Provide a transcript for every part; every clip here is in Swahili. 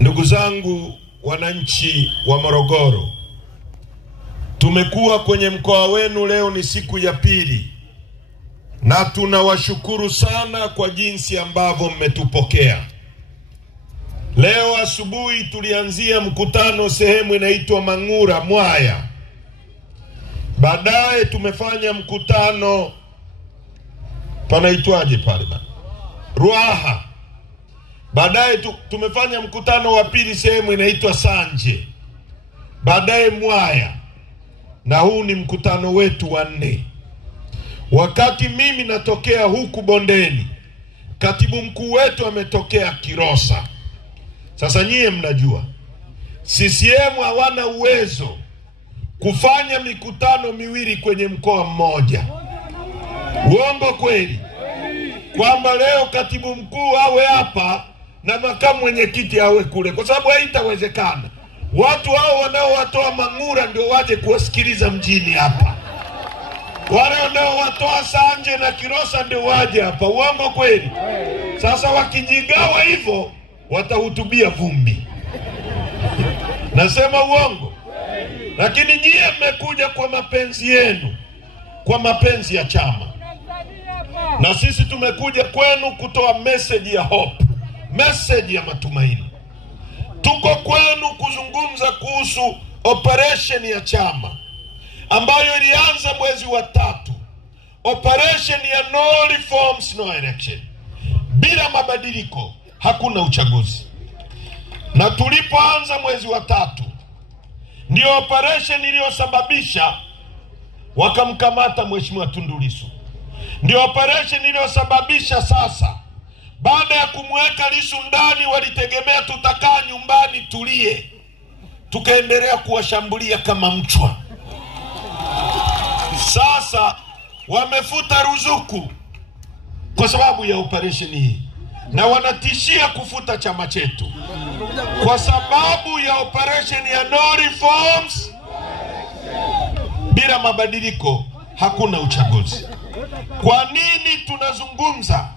Ndugu zangu wananchi wa Morogoro, tumekuwa kwenye mkoa wenu, leo ni siku ya pili, na tunawashukuru sana kwa jinsi ambavyo mmetupokea. Leo asubuhi tulianzia mkutano sehemu inaitwa Mang'ura Mwaya. Baadaye tumefanya mkutano panaitwaje pale bana, Ruaha. Baadaye tumefanya mkutano wa pili sehemu inaitwa Sanje. Baadaye Mwaya. Na huu ni mkutano wetu wa 4. Wakati mimi natokea huku bondeni, katibu mkuu wetu ametokea Kilosa. Sasa nyie mnajua CCM hawana uwezo kufanya mikutano miwili kwenye mkoa mmoja. Uongo kweli? Kwamba leo katibu mkuu awe hapa na makamu mwenyekiti awe kule, kwa sababu haitawezekana. Watu hao wanaowatoa Mang'ura ndio waje kuwasikiliza mjini hapa. Wale wanaowatoa Sanje na Kilosa ndio waje hapa. Uongo kweli? Sasa wakijigawa hivyo watahutubia vumbi. Nasema uongo? Lakini nyie mmekuja kwa mapenzi yenu, kwa mapenzi ya chama. Na sisi tumekuja kwenu kutoa message ya hope, message ya matumaini. Tuko kwenu kuzungumza kuhusu operation ya chama ambayo ilianza mwezi wa 3. Operation ya no reforms no election. Bila mabadiliko hakuna uchaguzi. Na tulipoanza mwezi wa 3 ndio operation iliyosababisha wakamkamata Mheshimiwa Tundu Lissu. Ndio operation iliyosababisha sasa baada ya kumweka Lissu ndani walitegemea tutakaa nyumbani tulie, tukaendelea kuwashambulia kama mchwa. Sasa wamefuta ruzuku kwa sababu ya operation hii, na wanatishia kufuta chama chetu kwa sababu ya operation ya no reforms. Bila mabadiliko hakuna uchaguzi. Kwa nini tunazungumza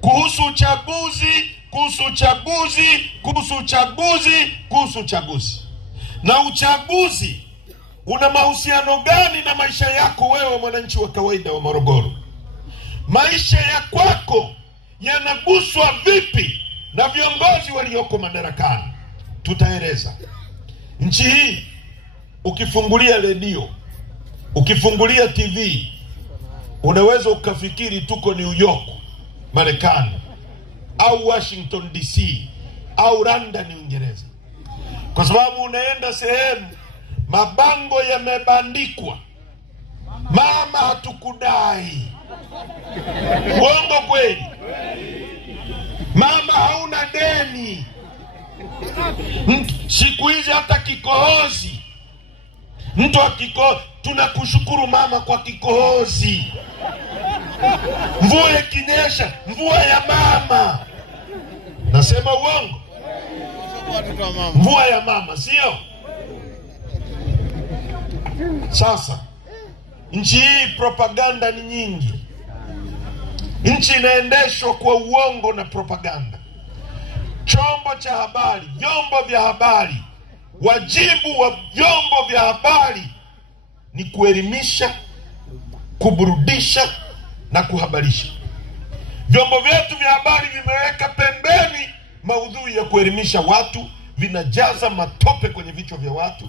kuhusu uchaguzi, kuhusu uchaguzi, kuhusu uchaguzi, kuhusu uchaguzi? Na uchaguzi una mahusiano gani na maisha yako wewe mwananchi wa kawaida wa Morogoro? Maisha ya kwako yanaguswa vipi na viongozi walioko madarakani? Tutaeleza. Nchi hii ukifungulia redio, ukifungulia TV, unaweza ukafikiri tuko New York, Marekani, au Washington DC, au London, Uingereza. Kwa sababu unaenda sehemu mabango yamebandikwa, mama hatukudai. Uongo kweli? Mama hauna deni. Siku hizi hata kikohozi, mtu akiko, tunakushukuru mama kwa kikohozi. Mvua ikinyesha, mvua ya mama. Nasema uongo? Mvua ya mama, sio? Sasa nchi hii propaganda ni nyingi. Nchi inaendeshwa kwa uongo na propaganda. Chombo cha habari, vyombo vya habari, wajibu wa vyombo vya habari ni kuelimisha, kuburudisha na kuhabarisha. Vyombo vyetu vya habari vimeweka pembeni maudhui ya kuelimisha watu, vinajaza matope kwenye vichwa vya watu.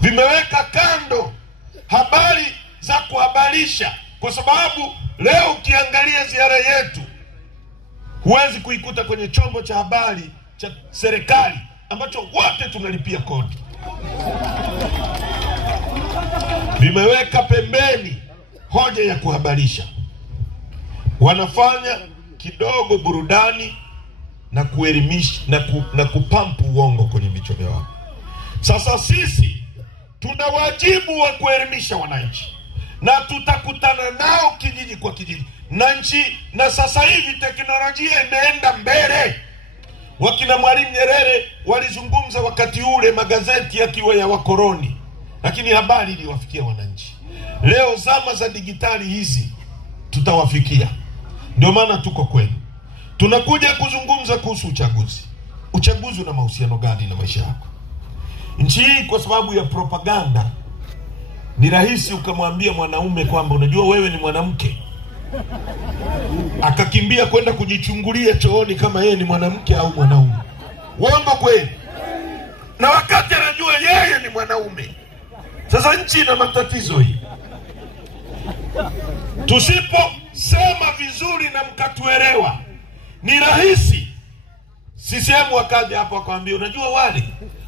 Vimeweka kando habari za kuhabarisha, kwa sababu leo ukiangalia ziara yetu huwezi kuikuta kwenye chombo cha habari cha serikali ambacho wote tunalipia kodi. Vimeweka pembeni hoja ya kuhabarisha. Wanafanya kidogo burudani na kuelimisha na kupampu uongo kwenye vichwa vya watu. Sasa sisi tuna wajibu wa kuelimisha wananchi, na tutakutana nao kijiji kwa kijiji. Na sasa hivi teknolojia imeenda mbele. Wakina Mwalimu Nyerere walizungumza wakati ule magazeti yakiwa ya wakoloni, lakini habari iliwafikia wananchi. Leo zama za digitali hizi tutawafikia. Ndio maana tuko kwenu. Tunakuja kuzungumza kuhusu uchaguzi. Uchaguzi una mahusiano gani na maisha yako? Nchi hii kwa sababu ya propaganda ni rahisi ukamwambia mwanaume kwamba unajua wewe ni mwanamke, akakimbia kwenda kujichungulia chooni kama yeye ni mwanamke au mwanaume. Uongo kweli? Na wakati anajua yeye ni mwanaume. Sasa nchi ina matatizo hii. Tusiposema vizuri na mkatuelewa, ni rahisi CCM wakaja hapo akamwambia unajua wale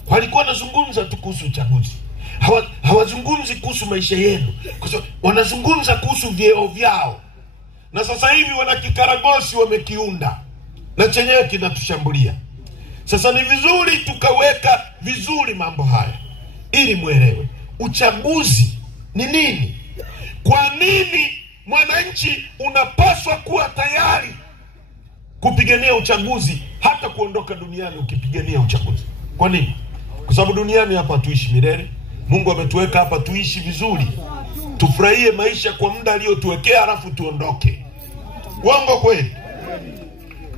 walikuwa wanazungumza tu kuhusu uchaguzi, hawazungumzi kuhusu maisha yenu, wanazungumza kuhusu vyeo vyao, na sasa hivi wana kikaragosi wamekiunda na chenyewe kinatushambulia. Sasa ni vizuri tukaweka vizuri mambo haya ili muelewe uchaguzi ni nini. Kwa nini mwananchi unapaswa kuwa tayari kupigania uchaguzi, hata kuondoka duniani ukipigania uchaguzi? Kwa nini? Kwa sababu duniani hapa tuishi milele. Mungu ametuweka hapa tuishi vizuri, tufurahie maisha kwa muda aliotuwekea, halafu tuondoke. Uongo kweli?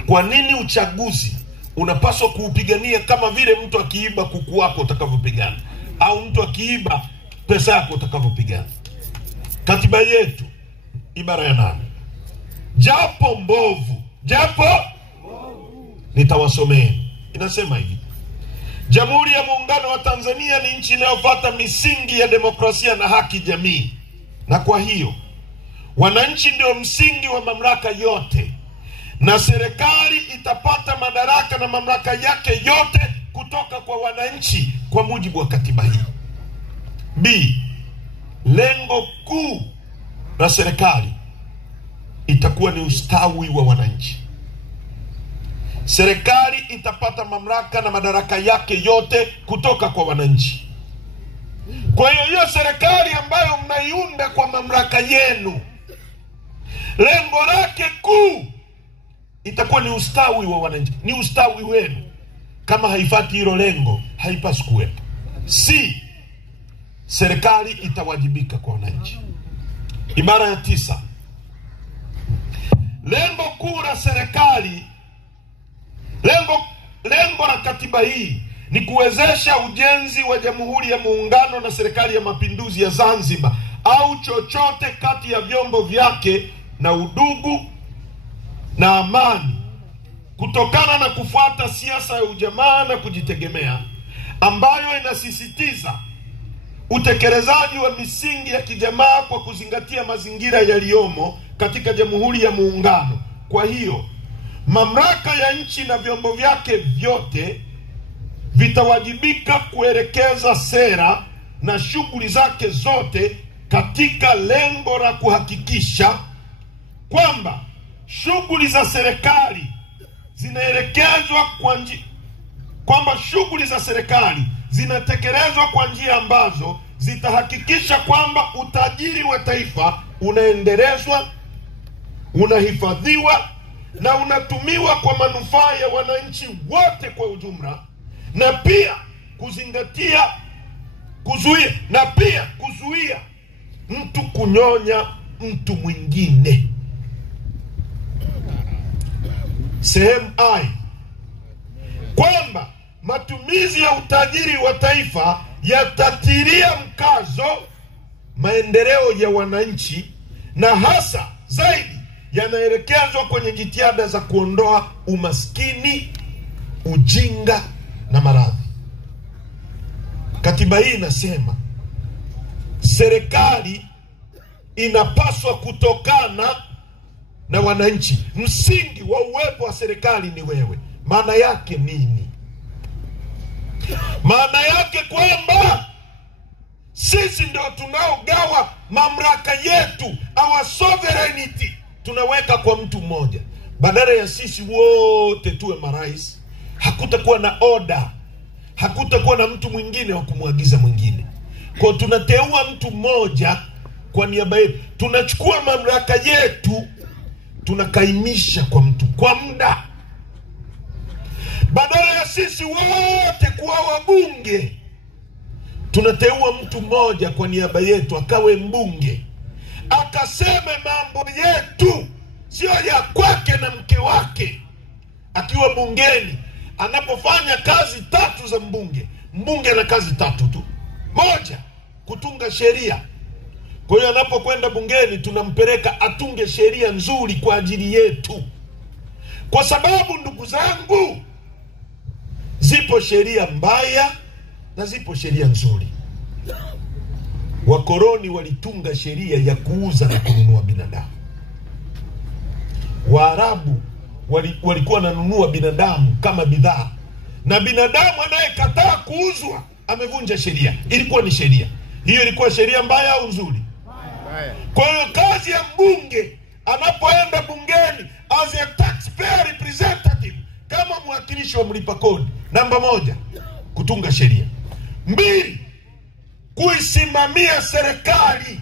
Kwa nini uchaguzi unapaswa kuupigania kama vile mtu akiiba kuku wako utakavyopigana, au mtu akiiba pesa yako utakavyopigana? Katiba yetu ibara ya 8, japo mbovu, nitawasomea, inasema hivi: Jamhuri ya Muungano wa Tanzania ni nchi inayofuata misingi ya demokrasia na haki jamii, na kwa hiyo wananchi ndio msingi wa mamlaka yote, na serikali itapata madaraka na mamlaka yake yote kutoka kwa wananchi kwa mujibu wa katiba hii. B, lengo kuu la serikali itakuwa ni ustawi wa wananchi. Serikali itapata mamlaka na madaraka yake yote kutoka kwa wananchi. Kwa hiyo serikali ambayo mnaiunda kwa mamlaka yenu, lengo lake kuu itakuwa ni ustawi wa wananchi, ni ustawi wenu. Kama haifati hilo lengo, haipaswi kuwepo. C, serikali itawajibika kwa wananchi. Ibara ya 9, lengo kuu la serikali, lengo la katiba hii ni kuwezesha ujenzi wa Jamhuri ya Muungano na Serikali ya Mapinduzi ya Zanzibar au chochote kati ya vyombo vyake, na udugu na amani, kutokana na kufuata siasa ya ujamaa na kujitegemea ambayo inasisitiza utekelezaji wa misingi ya kijamaa kwa kuzingatia mazingira yaliyomo katika Jamhuri ya Muungano. Kwa hiyo mamlaka ya nchi na vyombo vyake vyote vitawajibika kuelekeza sera na shughuli zake zote katika lengo la kuhakikisha kwamba shughuli za serikali zinaelekezwa shughuli za serikali zinatekelezwa kwa njia ambazo zitahakikisha kwamba utajiri wa taifa unaendelezwa, unahifadhiwa na unatumiwa kwa manufaa ya wananchi wote kwa ujumla, na pia kuzuia mtu kunyonya mtu mwingine. Sehemu I, kwamba matumizi ya utajiri wa taifa yatatilia mkazo maendeleo ya wananchi, na hasa zaidi yanaelekezwa kwenye jitihada za kuondoa umaskini, ujinga na maradhi. Katiba hii inasema serikali inapaswa kutokana na wananchi. Msingi wa uwepo wa serikali ni wewe. Maana yake nini? Maana yake kwamba sisi ndio tunaogawa mamlaka yetu, our sovereignty tunaweka kwa mtu mmoja. Badala ya sisi wote tuwe marais, hakutakuwa na order, hakutakuwa na mtu mwingine wa kumwagiza mwingine. Kwa tunateua mtu mmoja kwa niaba yetu, tunachukua mamlaka yetu tunakaimisha kwa mtu kwa muda. Badala ya sisi wote kuwa wabunge, tunateua mtu mmoja kwa niaba yetu akawe mbunge, akaseme mambo yetu, sio ya kwake na mke wake akiwa bungeni, anapofanya kazi 3 za mbunge, mbunge ana kazi 3 tu. Moja, kutunga sheria. Kwa hiyo anapokwenda bungeni tunampeleka atunge sheria nzuri kwa ajili yetu. Kwa sababu ndugu zangu, zipo sheria mbaya na zipo sheria nzuri. Wakoloni walitunga sheria ya kuuza na kununua binadamu. Waarabu walikuwa wananunua binadamu kama bidhaa, na binadamu anayekataa kuuzwa amevunja sheria. Ilikuwa ni sheria. Hiyo ilikuwa sheria mbaya au nzuri? Kwa hiyo kazi ya mbunge anapoenda bungeni as a taxpayer representative, kama mwakilishi wa mlipa kodi, namba 1, kutunga sheria. 2, kuisimamia serikali.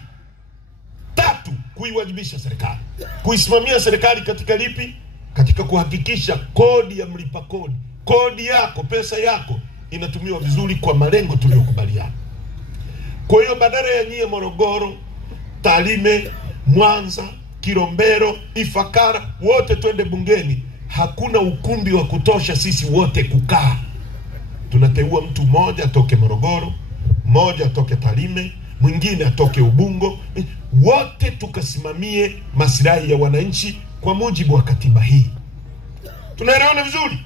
3, kuiwajibisha serikali. Kuisimamia serikali katika lipi? Katika kuhakikisha kodi ya mlipa kodi, kodi yako, pesa yako inatumiwa vizuri kwa malengo tuliyokubaliana. Kwa hiyo badala ya nyie Morogoro, Tarime, Mwanza, Kilombero, Ifakara wote twende bungeni, hakuna ukumbi wa kutosha sisi wote kukaa. Tunateua mtu mmoja atoke Morogoro, mmoja atoke Tarime, mwingine atoke Ubungo, wote tukasimamie maslahi ya wananchi kwa mujibu wa katiba hii. Tunaelewana vizuri?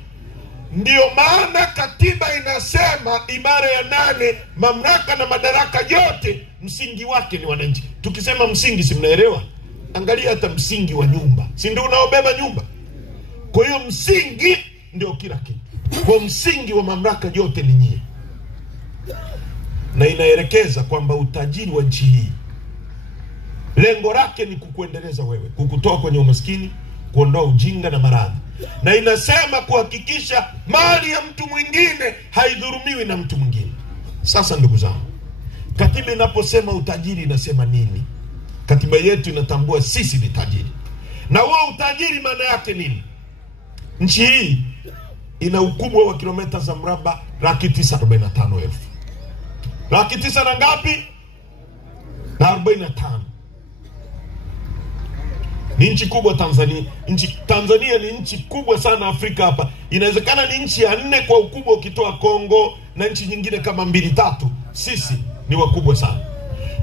Ndio maana katiba inasema ibara ya 8, mamlaka na madaraka yote msingi wake ni wananchi. Tukisema msingi, si mnaelewa? Angalia hata msingi wa nyumba, si ndio unaobeba nyumba? Kwa hiyo msingi ndio kila kitu. Kwa msingi wa mamlaka yote ni nyie. Na inaelekeza kwamba utajiri wa nchi hii lengo lake ni kukuendeleza wewe, kukutoa kwenye umaskini, kuondoa ujinga na maradhi. Na inasema kuhakikisha mali ya mtu mwingine haidhurumiwi na mtu mwingine. Sasa ndugu zangu, katiba inaposema utajiri inasema nini? Katiba yetu inatambua sisi ni tajiri. Na huo utajiri maana yake nini? Nchi hii ina ukubwa wa kilomita za mraba 945,000. 900 na ngapi? Na 45. Ni nchi kubwa Tanzania. Tanzania ni nchi kubwa sana Afrika hapa. Inawezekana ni nchi ya 4 kwa ukubwa ukitoa Kongo na nchi nyingine kama 2-3. Sisi ni wakubwa sana.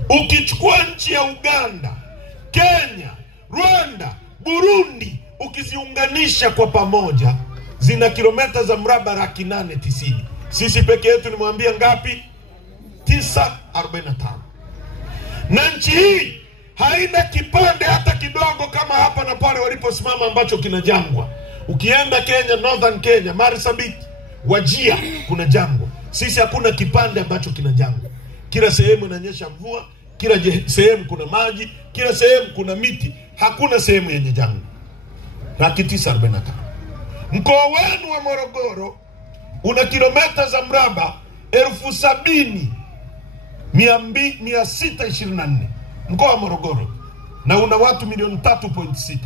Ukichukua nchi ya Uganda, Kenya, Rwanda, Burundi, ukiziunganisha kwa pamoja zina kilomita za mraba 890. Sisi peke yetu nimwambia ngapi? 945. Na nchi hii haina kipande hata kidogo kama hapa na pale waliposimama ambacho kina jangwa. Ukienda Kenya, Northern Kenya, Marsabit, Wajir, kuna jangwa. Sisi hakuna kipande ambacho kina jangwa. Kila sehemu inanyesha mvua, kila sehemu kuna maji, kila sehemu kuna miti. Hakuna sehemu yenye jangwa. 945. Mkoa wenu wa Morogoro una kilomita za mraba 70,624. Mkoa wa Morogoro, na una watu milioni 3.6.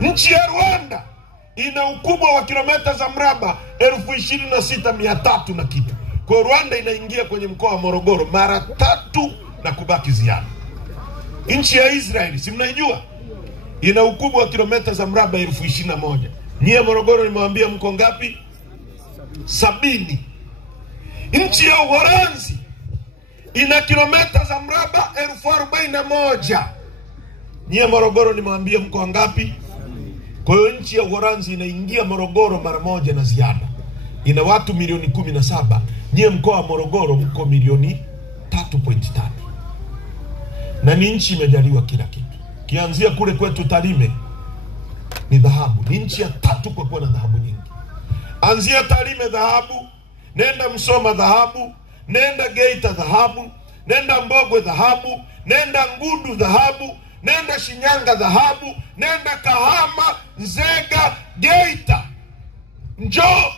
Nchi ya Rwanda ina ukubwa wa kilomita za mraba 26,300 na kitu. Kwa Rwanda inaingia kwenye mkoa wa Morogoro mara 3 na kubaki ziada. Nchi ya Israeli, si mnaijua? Ina ukubwa wa kilomita za mraba 21,000. Nyie Morogoro nimewambia mko ngapi? 70. Nchi ya Uholanzi ina kilomita za mraba 41,000. Nyie Morogoro nimewambia mko ngapi? Kwa hiyo nchi ya Uholanzi inaingia Morogoro mara 1 na ziada. Ina watu milioni 17. Nyie mkoa wa Morogoro mko milioni 3.3. Na ni nchi imejaliwa kila kitu. Kianzia kule kwetu Tarime ni dhahabu. Ni nchi ya 3 kwa kuwa na dhahabu nyingi. Anzia Tarime dhahabu, nenda Msoma dhahabu, nenda Geita dhahabu, nenda Mbogwe dhahabu, nenda Ngudu dhahabu, nenda Shinyanga dhahabu, nenda Kahama, Nzega, Geita, Njoo,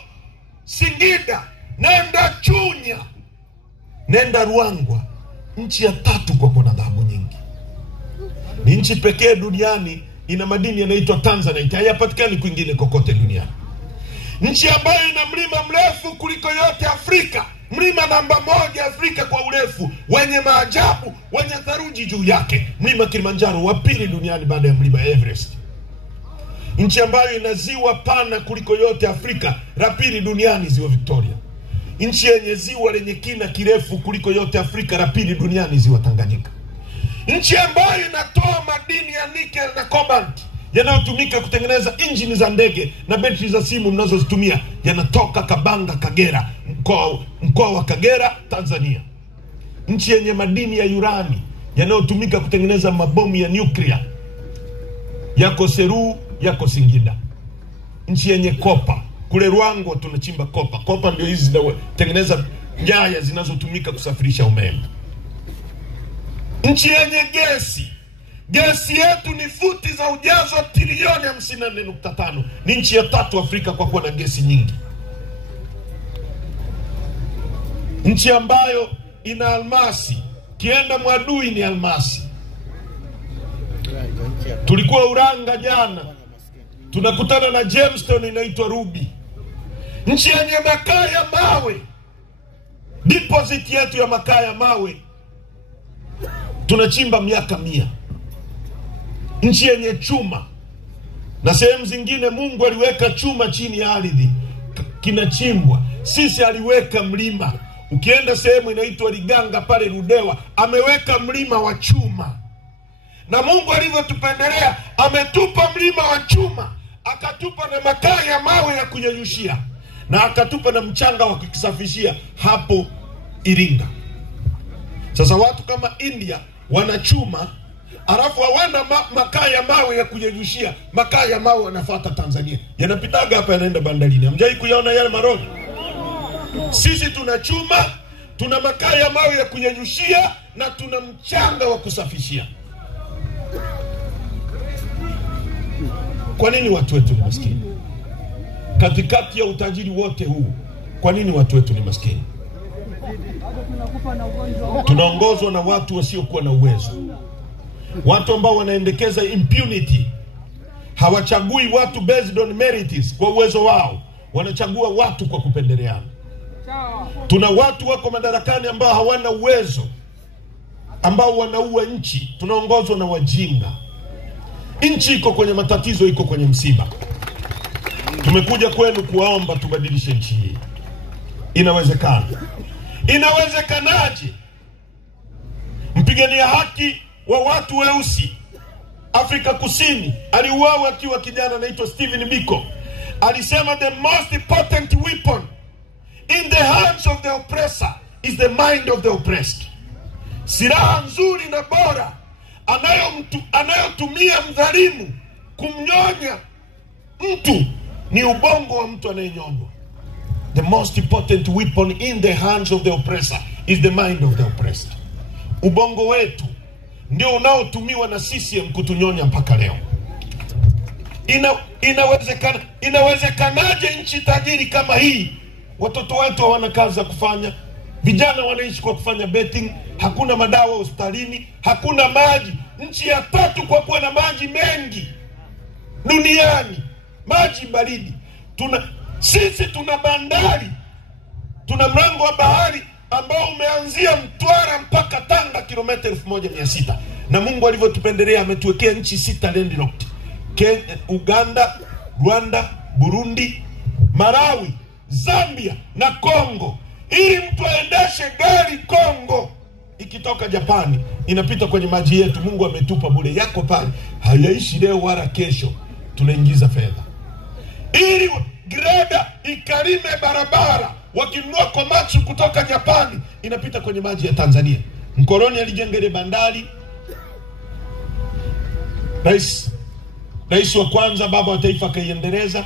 Singida, nenda Chunya, nenda Ruangwa. Nchi ya 3 kwa kuwa na dhahabu nyingi. Ni nchi pekee duniani ina madini yanaitwa Tanzanite. Hayapatikani kwingine kokote duniani. Nchi ambayo ina mlima mrefu kuliko yote Afrika. Mlima namba 1 Afrika kwa urefu, wenye maajabu, wenye theluji juu yake. Mlima Kilimanjaro, wa 2 duniani baada ya mlima Everest. nchi ambayo ina ziwa pana kuliko yote Afrika, la pili duniani ziwa Victoria. Nchi yenye ziwa lenye kina kirefu kuliko yote Afrika, la pili duniani ziwa Tanganyika. Nchi ambayo inatoa madini ya nickel na cobalt yanayotumika kutengeneza injini za ndege na betri za simu mnazozitumia, yanatoka Kabanga, Kagera, mkoa wa Kagera, Tanzania. Nchi yenye madini ya urani yanayotumika kutengeneza mabomu ya nuclear yako Seru, yako Singida. Nchi yenye kopa, kule Ruangwa tunachimba kopa. Kopa ndio hizi zinatengeneza nyaya zinazotumika kusafirisha umeme. Nchi yenye gesi, gesi yetu ni futi za ujazo trilioni 54.5. Ni nchi ya 3 Afrika kwa kuwa na gesi nyingi. Nchi ambayo ina almasi, kienda Mwadui ni almasi. Tulikuwa Uranga jana, tunakutana na Gemstone inaitwa Ruby. Nchi yenye makaa ya mawe, deposit yetu ya makaa ya mawe tunachimba miaka 100. Nchi yenye chuma, na sehemu zingine Mungu aliweka chuma chini ya ardhi kinachimbwa. Sisi aliweka mlima. Ukienda sehemu inaitwa Liganga pale Ludewa, ameweka mlima wa chuma. Na Mungu alivyotupendelea, ametupa mlima wa chuma, akatupa na makaa ya mawe ya kunyanyushia, na akatupa na mchanga wa kukisafishia hapo Iringa. Sasa watu kama India wanachuma, alafu hawana makaa ya mawe ya kunyanyushia. Makaa ya mawe wanafuata Tanzania, yanapitaga hapa yanaenda bandarini. Hamjai kuyaona yale maroli? Sisi tunachuma, tuna makaa ya mawe ya kunyanyushia, na tuna mchanga wa kusafishia. Kwa nini watu wetu ni maskini? Katikati ya utajiri wote huu, kwa nini watu wetu ni maskini? Tunaongozwa na watu wasiokuwa na uwezo, watu ambao wanaendekeza impunity. Hawachagui watu based on merits kwa uwezo wao, wanachagua watu kwa kupendeleana. Tuna watu wako madarakani ambao hawana uwezo, ambao wanaua nchi. Tunaongozwa na wajinga. Nchi iko kwenye matatizo, iko kwenye msiba. Tumekuja kwenu kuwaomba tubadilishe nchi hii. Inawezekana. Inawezekanaje? Mpigania haki wa watu weusi Afrika Kusini aliuawa akiwa kijana anaitwa Stephen Biko. Alisema the most potent weapon in the hands of the oppressor is the mind of the oppressed. Silaha nzuri na bora anayotumia mdhalimu kumnyonya mtu ni ubongo wa mtu anayenyonywa. The most important weapon in the hands of the oppressor is the mind of the oppressed. Ubongo wetu ndio unaotumiwa na CCM kutunyonya mpaka leo. Inawezekanaje nchi tajiri kama hii watoto wetu hawana kazi za kufanya? Vijana wanaishi kwa kufanya betting, hakuna madawa hospitalini, hakuna maji. Nchi ya 3 kwa kuwa na maji mengi duniani, maji baridi. Sisi tuna bandari, tuna mlango wa bahari ambao umeanzia Mtwara mpaka Tanga kilomita 1600. Na Mungu alivyotupendelea ametuwekea nchi 6 landlocked. Uganda, Rwanda, Burundi, Malawi, Zambia na Kongo. Ili mtu aendeshe gari Kongo ikitoka Japani inapita kwenye maji yetu. Mungu ametupa bure, yako pale, hayaishi leo wala kesho, tunaingiza fedha. Ili greda ikarime barabara wakinunua Komatsu kutoka Japani inapita kwenye maji ya Tanzania. Mkoloni alijenga ile bandari. Rais wa kwanza, baba wa taifa, akaiendeleza.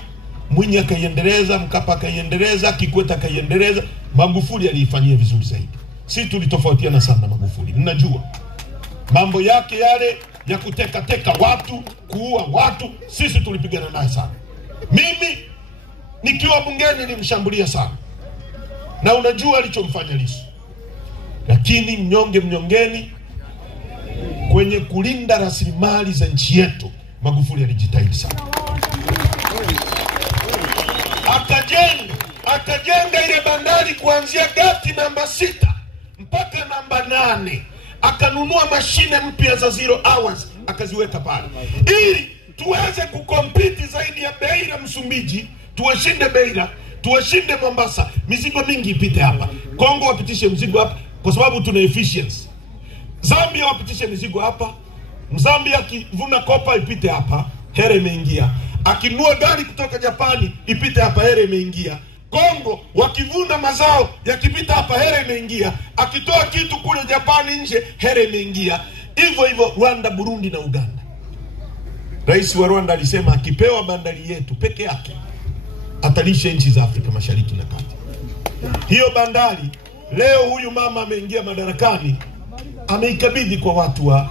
Mwinyi akaiendeleza, Mkapa akaiendeleza, Kikwete akaiendeleza. Magufuli aliifanyia vizuri zaidi. Sisi tulitofautiana sana na Magufuli. Mnajua mambo yake yale ya kuteka watu, kuua watu, sisi tulipigana naye sana. Mimi nikiwa bungeni nilimshambulia sana. Na unajua alichomfanya Lissu. Lakini mnyongeni kwenye kulinda rasilimali za nchi yetu, Magufuli alijitahidi sana. Akajenga ile bandari kuanzia gati namba 6 mpaka namba 8. Akanunua mashine mpya za 0 hours akaziweka pale. Ili tuweze kukompiti zaidi ya Beira Msumbiji, tuwashinde Beira, tuwashinde Mombasa, mizigo mingi ipite hapa. Kongo wapitishe mzigo hapa kwa sababu tuna efficiency. Zambia wapitishe mizigo hapa. Mzambia akivuna kopa ipite hapa, here imeingia. Akinua gari kutoka Japani ipite hapa, here imeingia. Kongo wakivuna mazao yakipita hapa, here imeingia. Akitoa kitu kule Japani nje, here imeingia. Hivyo hivyo Rwanda, Burundi na Uganda. Rais wa Rwanda alisema akipewa bandari yetu peke yake atalisha nchi za Afrika Mashariki na Kati. Hiyo bandari leo huyu mama ameingia madarakani, ameikabidhi kwa watu wa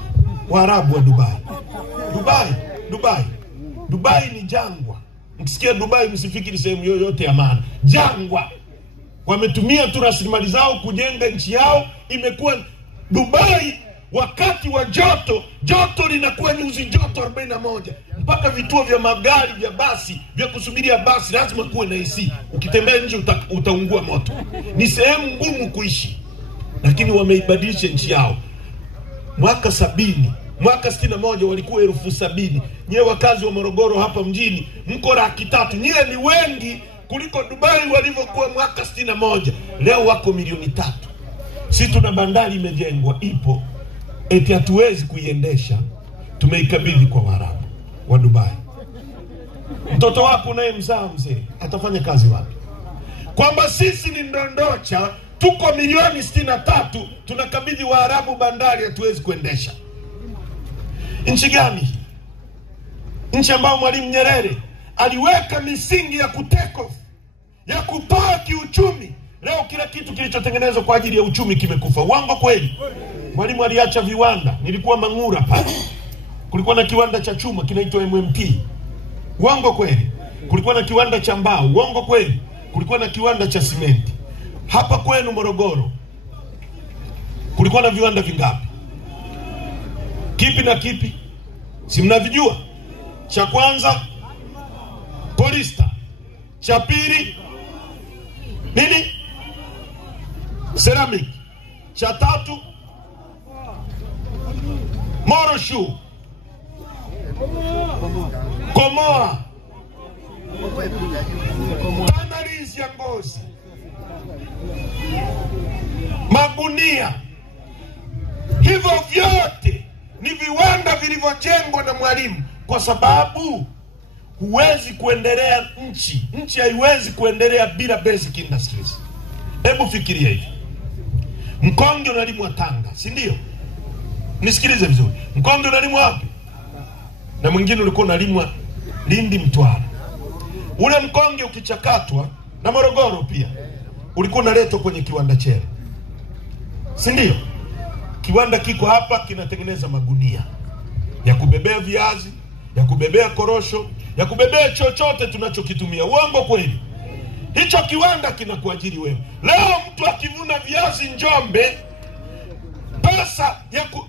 Waarabu wa Dubai. Dubai ni jangwa. Mkisikia Dubai msifikiri sehemu yoyote ya maana. Jangwa. Wametumia tu rasilimali zao kujenga nchi yao. Imekuwa Dubai wakati wa joto linakuwa nyuzi joto 41. Mpaka vituo vya magari vya basi, vya kusubiria basi lazima kuwe na AC. Ukitembea nje utaungua moto. Ni sehemu ngumu kuishi. Lakini wameibadilisha nchi yao. Mwaka 61 walikuwa 70,000. Nyewe wakazi wa Morogoro hapa mjini mko 300,000. Nyewe ni wengi kuliko Dubai walivyokuwa mwaka 61. Leo wako 300,000. Sisi tuna bandari imejengwa, ipo. Eti hatuwezi kuiendesha, tumeikabidhi kwa Waarabu wa Dubai. Mtoto wako naye mzaa mzee atafanya kazi wapi? Kwamba sisi ni ndondocha, tuko 63,000,000, tunakabidhi Waarabu bandari hatuwezi kuendesha. Nchi gani? Nchi ambayo Mwalimu Nyerere aliweka misingi ya kutake off, ya kutoa kiuchumi. Leo kila kitu kilichotengenezwa kwa ajili ya uchumi kimekufa. Uongo kweli? Mwalimu aliacha viwanda. Nilikuwa Mangura pale. Kulikuwa na kiwanda cha chuma kinaitwa MMT. Uongo kweli? Kulikuwa na kiwanda cha mbao. Uongo kweli? Kulikuwa na kiwanda cha simenti. Hapa kwenu Morogoro kulikuwa na viwanda vingapi? Kipi na kipi? Si mnavijua? Cha kwanza Polista. Cha pili nini? Ceramic. Cha tatu Moroshu. Komoa. Tanarizi ya ngozi. Magunia. Hivyo vyote ni viwanda vilivyojengwa na Mwalimu, kwa sababu huwezi kuendelea nchi haiwezi kuendelea bila basic industries. Hebu fikiria hivi. Mkonge unalimwa Tanga, si ndio? Nisikilize vizuri. Mkonge unalimwa wapi? Na mwingine ulikuwa unalimwa Lindi, Mtwara. Ule mkonge ukichakatwa, na Morogoro pia, ulikuwa unaletwa kwenye kiwanda Chere, si ndio? Kiwanda kiko hapa kinatengeneza magunia ya kubebea viazi, ya kubebea korosho, ya kubebea chochote tunachokitumia. Uongo kweli? Hicho kiwanda kinakuajiri wewe. Leo mtu akivuna viazi Njombe, pesa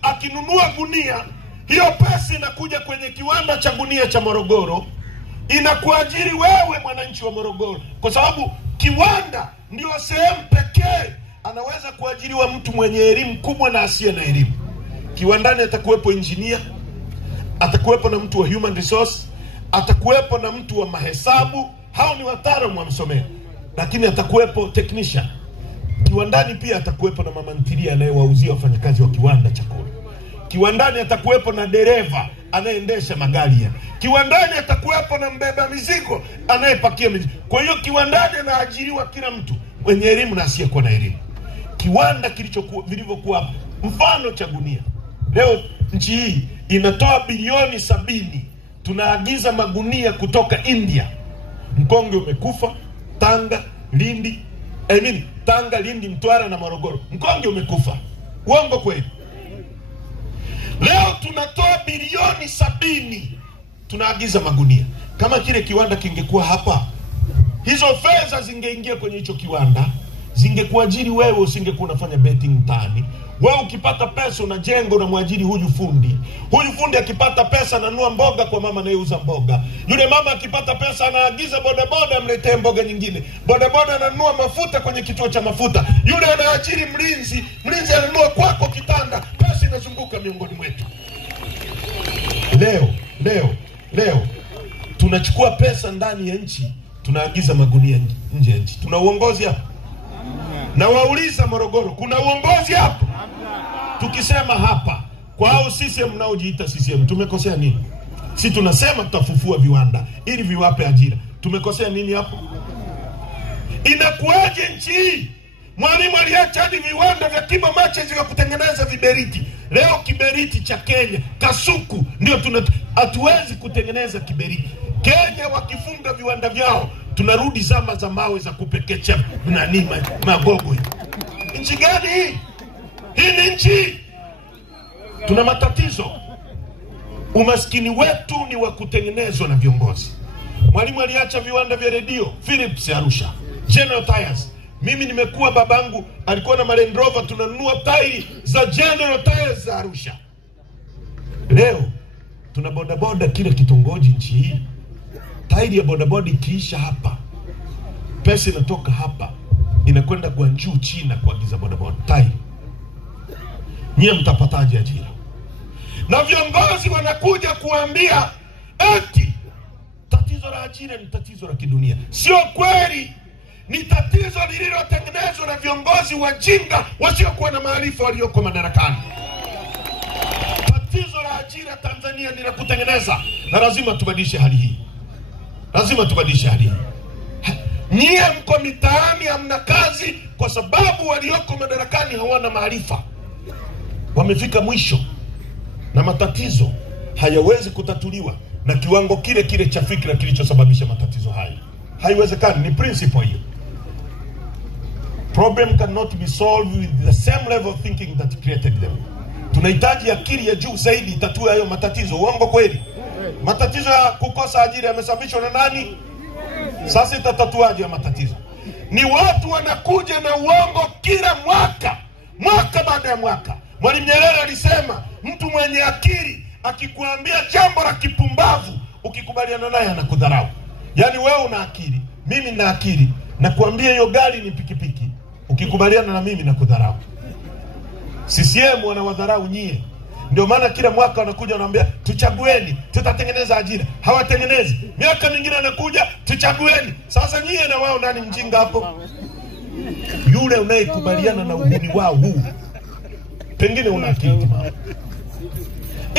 akinunua gunia, hiyo pesa inakuja kwenye kiwanda cha gunia cha Morogoro, inakuajiri wewe mwananchi wa Morogoro, kwa sababu kiwanda ndio sehemu pekee anaweza kuajiriwa mtu mwenye elimu kubwa na asiye na elimu. Kiwandani atakuwepo engineer, atakuwepo na mtu wa human resource, atakuwepo na mtu wa mahesabu, hao ni wataalamu wamsomea, lakini atakuwepo technician. Kiwandani pia atakuwepo na mama ntilia anayewauzia wafanyakazi wa kiwanda chakula. Kiwandani atakuwepo na dereva anayeendesha magari ya. Kiwandani atakuwepo na mbeba mizigo anayepakia mizigo. Kwa hiyo kiwandani anaajiriwa kila mtu mwenye elimu na asiyekuwa na elimu. Kiwanda vilivyokuwa mfano cha gunia. Leo nchi hii inatoa bilioni 70. Tunaagiza magunia kutoka India. Mkonge umekufa. Tanga, Lindi, Tanga, Lindi, Mtwara na Morogoro. Mkonge umekufa. Uongo kweli? Leo tunatoa bilioni 70. Tunaagiza magunia. Kama kile kiwanda kingekuwa hapa, hizo fedha zingeingia kwenye hicho kiwanda, zingekuajiri wewe, usingekuwa unafanya betting mtaani. Wewe ukipata pesa unajenga, unamwajiri huyu fundi. Huyu fundi akipata pesa ananunua mboga kwa mama anayeuza mboga. Yule mama akipata pesa anaagiza bodaboda amletee mboga nyingine. Bodaboda ananunua mafuta kwenye kituo cha mafuta. Yule anaajiri mlinzi, mlinzi ananunua kwako kitanda. Pesa inazunguka miongoni mwetu. Leo leo tunachukua pesa ndani ya nchi, tunaagiza magunia nje ya nchi. Tuna uongozi hapo? Na wauliza Morogoro, kuna uongozi hapo? Tukisema hapa kwao CCM mnaojiita CCM, tumekosea nini? Si tunasema tutafufua viwanda ili viwape ajira. Tumekosea nini hapo? Inakuaje nchi hii? Mwalimu aliacha hadi viwanda vya Kibo Matches vya kutengeneza viberiti. Leo kiberiti cha Kenya, Kasuku, ndio hatuwezi kutengeneza kiberiti. Kenya wakifunga viwanda vyao, tunarudi zama za mawe za kupekecha magogo. Nchi gani hii? Hii ni nchi. Tuna matatizo. Umaskini wetu ni wa kutengenezwa na viongozi. Mwalimu aliacha viwanda vya redio, Philips Arusha, General Tyres. Mimi nimekuwa, babangu alikuwa na Land Rover, tunanunua tairi za General Tyres za Arusha. Leo tuna bodaboda kila kitongoji nchi hii. Tairi ya bodaboda ikiisha hapa, pesa inatoka hapa inakwenda kwa Guangzhou China kuagiza bodaboda tairi. Nyie mtapataje ajira? Na viongozi wanakuja kuambia eti tatizo la ajira ni tatizo la kidunia. Sio kweli. Ni tatizo lililotengenezwa na viongozi wajinga wasiokuwa na maarifa walioko madarakani. Tatizo la ajira Tanzania ni la kutengeneza, na lazima tubadilishe hali hii. Lazima tubadilishe hali hii. Nyie mko mitaani hamna kazi kwa sababu walioko madarakani hawana maarifa. Wamefika mwisho na matatizo hayawezi kutatuliwa na kiwango kile kile cha fikra kilichosababisha matatizo haya. Haiwezekani, ni principle hiyo. Problem cannot be solved with the same level of thinking that created them. Tunahitaji akili ya juu zaidi itatue hayo matatizo. Uongo kweli? Matatizo ya kukosa ajira yamesababishwa na nani? Sasa itatatuaje ya matatizo? Ni watu wanakuja na uongo kila mwaka, mwaka baada ya mwaka. Mwalimu Nyerere alisema mtu mwenye akili akikuambia jambo la kipumbavu, ukikubaliana naye anakudharau. Yaani wewe una akili, mimi nina akili, na kuambia hiyo gari ni pikipiki, ukikubaliana na mimi nakudharau. CCM wanawadharau nyie. Ndio maana kila mwaka wanakuja wanaambia tuchagueni, tutatengeneza ajira. Hawatengenezi. Miaka mingine anakuja tuchagueni. Sasa nyie na wao nani mjinga hapo? Yule unayekubaliana na uhuni wao huu. Pengine una akili timamu.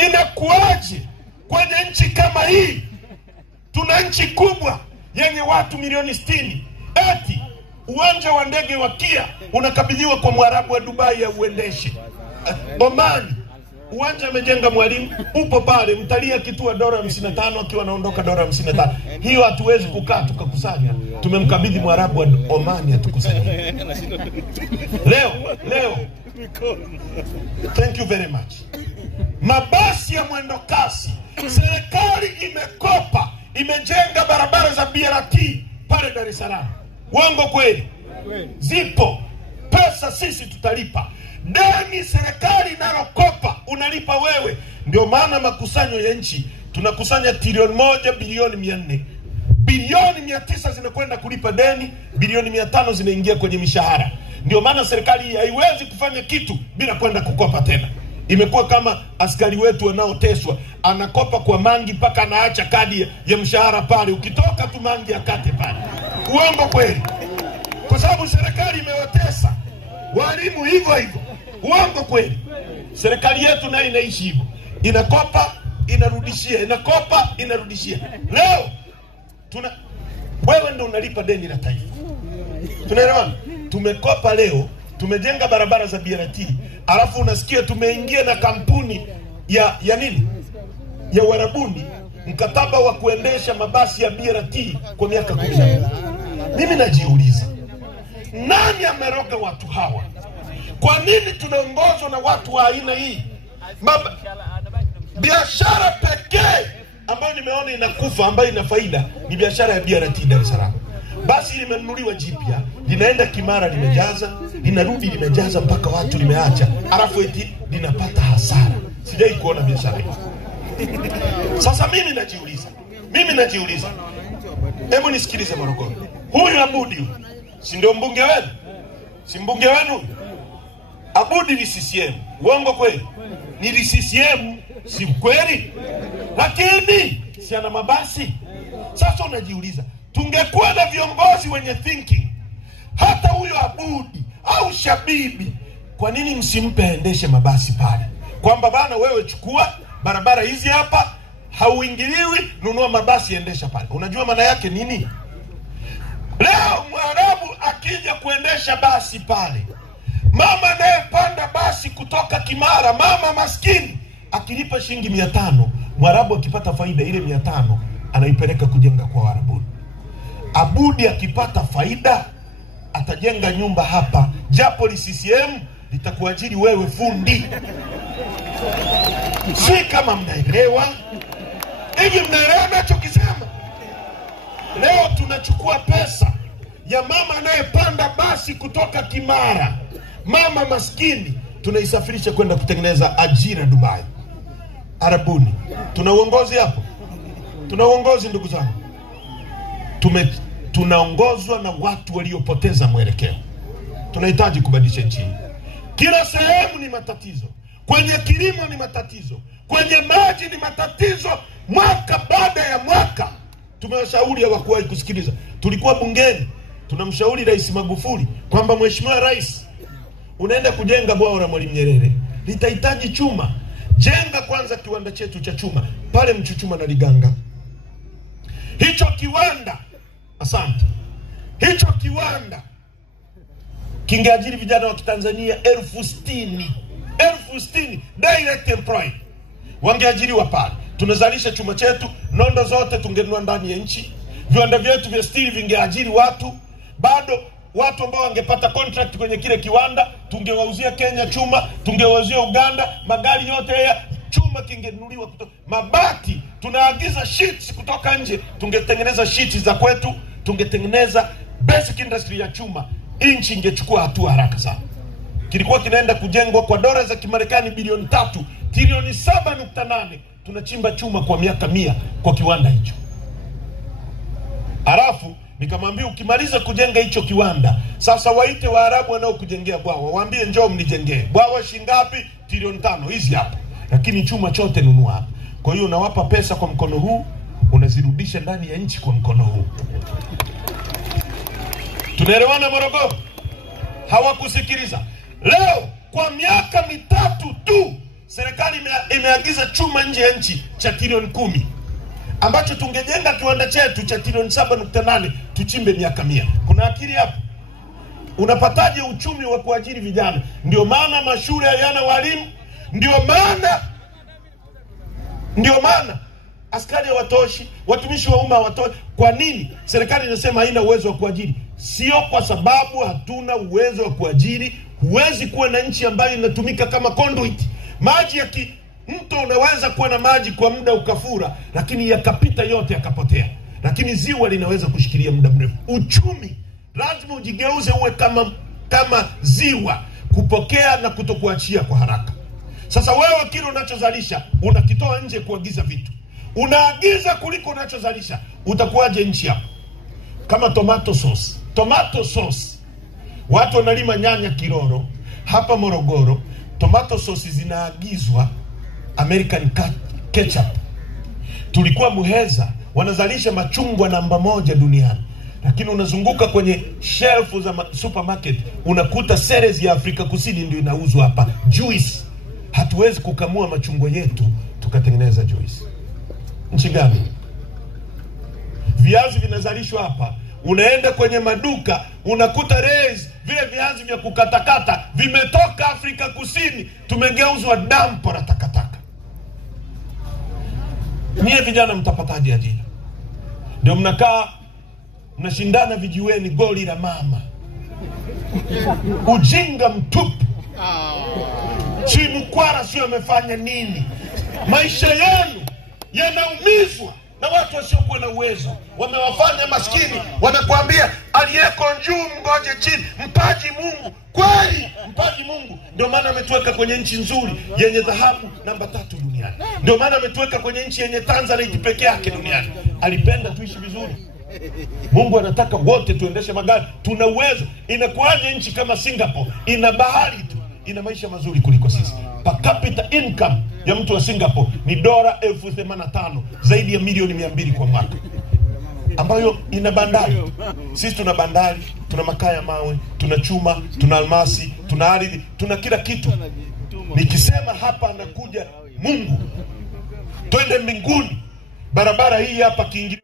Inakuaje kwenye nchi kama hii? Tuna nchi kubwa yenye watu milioni 60. Eti uwanja wa ndege wa Kia unakabidhiwa kwa Mwarabu wa Dubai ya uendeshe. Oman uwanja amejenga mwalimu, upo pale, mtalii akitua $55 akiwa anaondoka $55. Hiyo hatuwezi kukaa tukakusanya. Tumemkabidhi Mwarabu wa Oman atukusanye. Leo thank you very much. Mabasi ya mwendo kasi, serikali imekopa, imejenga barabara za BRT pale Dar es Salaam. Uongo kweli? Zipo pesa, sisi tutalipa. Deni serikali inalokopa unalipa wewe. Ndio maana makusanyo ya nchi tunakusanya trilioni 1 bilioni 400. Bilioni 900 zinakwenda kulipa deni, bilioni 500 zinaingia kwenye mishahara. Ndio maana serikali haiwezi kufanya kitu bila kwenda kukopa tena. Imekuwa kama askari wetu wanaoteswa, anakopa kwa mangi mpaka anaacha kadi ya mshahara pale, ukitoka tu mangi akate pale. Uongo kweli? Kwa sababu serikali imewatesa walimu hivyo hivyo. Uongo kweli? Serikali yetu nayo inaishi hivyo. Inakopa, inarudishia, inakopa, inarudishia. Leo wewe ndio unalipa deni la taifa. Tunaelewana? Tumekopa leo, tumejenga barabara za BRT, alafu unasikia tumeingia na kampuni ya nini? Ya Uarabuni, mkataba wa kuendesha mabasi ya BRT kwa miaka 10. Mimi najiuliza, nani ameroga watu hawa? Kwa nini tunaongozwa na watu wa aina hii? Biashara pekee ambayo nimeona inakufa, ambayo ina faida, ni biashara ya BRT Dar es Salaam. Basi limenunuliwa jipya, linaenda Kimara limejaza, linarudi limejaza mpaka watu limeacha, alafu eti linapata hasara. Sijai kuona biashara hii. Sasa mimi najiuliza. Hebu nisikilize Morogoro. Huyu Abudi, si ndio mbunge wenu? Si mbunge wenu? Abudi ni CCM. Uongo kweli? Ni CCM, si kweli? Lakini si ana mabasi? Sasa unajiuliza, tungekuwa na viongozi wenye thinking, hata huyo Abudi au Shabibi, kwa nini msimpe endeshe mabasi pale? Kwamba bana, wewe chukua barabara hizi hapa, hauingiliwi, nunua mabasi endesha pale. Unajua maana yake nini? Leo Mwarabu akija kuendesha basi pale, mama anayepanda basi kutoka Kimara, mama maskini, akilipa shilingi 500, Mwarabu akipata faida ile 500 anaipeleka kujenga kwa Waarabu. Abudi akipata faida atajenga nyumba hapa, japo li CCM litakuajiri wewe fundi. Si kama mnaelewa? Hivi mnaelewa nachokisema? Leo tunachukua pesa ya mama anayepanda basi kutoka Kimara, mama maskini, tunaisafirisha kwenda kutengeneza ajira Dubai, Arabuni. Tuna uongozi hapo? Tuna uongozi ndugu zangu? Tunaongozwa na watu waliopoteza mwelekeo. Tunahitaji kubadilisha nchi. Kila sehemu ni matatizo. Kwenye kilimo ni matatizo, kwenye maji ni matatizo, mwaka baada ya mwaka. Tumewashauri hawakuwahi kusikiliza. Tulikuwa bungeni tunamshauri Rais Magufuli kwamba Mheshimiwa Rais, unaenda kujenga bwawa la Mwalimu Nyerere, litahitaji chuma. Jenga kwanza kiwanda chetu cha chuma pale Mchuchuma na Liganga. Hicho kiwanda, asante, hicho kiwanda kingeajiri vijana wa Tanzania 60,000 direct employed, wangeajiriwa pale. Tunazalisha chuma chetu, nondo zote tungenunua ndani ya nchi. Viwanda vyetu vya steel vingeajiri watu. Bado watu ambao wangepata contract kwenye kile kiwanda tungewauzia Kenya chuma, tungewauzia Uganda. Magari yote ya chuma kingenunuliwa kutoka. Mabati tunaagiza sheets kutoka nje, tungetengeneza sheets za kwetu, tungetengeneza basic industry ya chuma. Nchi ingechukua hatua haraka sana. Kilikuwa kinaenda kujengwa kwa dola za Kimarekani bilioni 3, trilioni 7.8. Tunachimba chuma kwa miaka 100 kwa kiwanda hicho. Halafu nikamwambia, ukimaliza kujenga hicho kiwanda, sasa waite Waarabu wanaokujengea bwawa, waambie njoo mnijengee bwawa shingapi? Trilioni 5 hizi hapa, lakini chuma chote nunua hapa. Kwa hiyo unawapa pesa kwa mkono huu, unazirudisha ndani ya nchi kwa mkono huu. Tunaelewana Morogoro? Hawakusikiliza. Leo kwa miaka 3 tu serikali imeagiza chuma nje ya nchi cha trilioni 10, ambacho tungejenga kiwanda chetu cha trilioni 7.8 tuchimbe miaka 100. Kuna akili hapo? Unapataje uchumi wa kuajiri vijana? Ndio maana mashule hayana walimu, ndio maana askari hawatoshi, watumishi wa umma hawatoshi. Kwa nini? Serikali inasema haina uwezo wa kuajiri. Sio kwa sababu hatuna uwezo wa kuajiri. Huwezi kuwa na nchi ambayo inatumika kama conduit. Maji ya mto unaweza kuwa na maji kwa muda ukafura, lakini yakapita yote yakapotea. Lakini ziwa linaweza kushikilia muda mrefu. Uchumi lazima ujigeuze uwe kama ziwa, kupokea na kutokuachia kwa haraka. Sasa wewe kile unachozalisha unakitoa nje kuagiza vitu. Unaagiza kuliko unachozalisha. Utakuwaje nchi hapo? Kama tomato sauce. Watu wanalima nyanya Kiroro, hapa Morogoro tomato sauce zinaagizwa American ketchup. Tulikuwa Muheza, wanazalisha machungwa namba 1 duniani. Lakini unazunguka kwenye shelf za supermarket, unakuta cereals ya Afrika Kusini ndio inauzwa hapa. Juice. Hatuwezi kukamua machungwa yetu tukatengeneza juice. Nchi gani? Viazi vinazalishwa hapa. Unaenda kwenye maduka unakuta raise, vile viazi vya kukatakata vimetoka Afrika Kusini, tumegeuzwa dampo la takataka. Nyie vijana mtapataje ajira? Ndio mnakaa mnashindana vijiweni goli la mama. Ujinga mtupu. Si Mkwara sio amefanya nini? Maisha yenu yanaumizwa na watu wasiokuwa na uwezo. Wamewafanya maskini, wanakuambia aliyeko juu mgoje chini. Mpaji Mungu. Kweli mpaji Mungu. Ndio maana ametuweka kwenye nchi nzuri yenye dhahabu namba 3 duniani. Ndio maana ametuweka kwenye nchi yenye Tanzanite peke yake duniani. Alipenda tuishi vizuri. Mungu anataka wote tuendeshe magari. Tuna uwezo. Inakuwaje nchi kama Singapore ina bahari tu, ina maisha mazuri kuliko sisi? Per capita income ya mtu wa Singapore ni $85,000, zaidi ya milioni 200 kwa mwaka, ambayo ina bandari. Sisi tuna bandari, tuna makaa ya mawe, tuna chuma, tuna almasi, tuna ardhi, tuna kila kitu. Nikisema hapa anakuja Mungu, twende mbinguni, barabara hii hapa kiingilio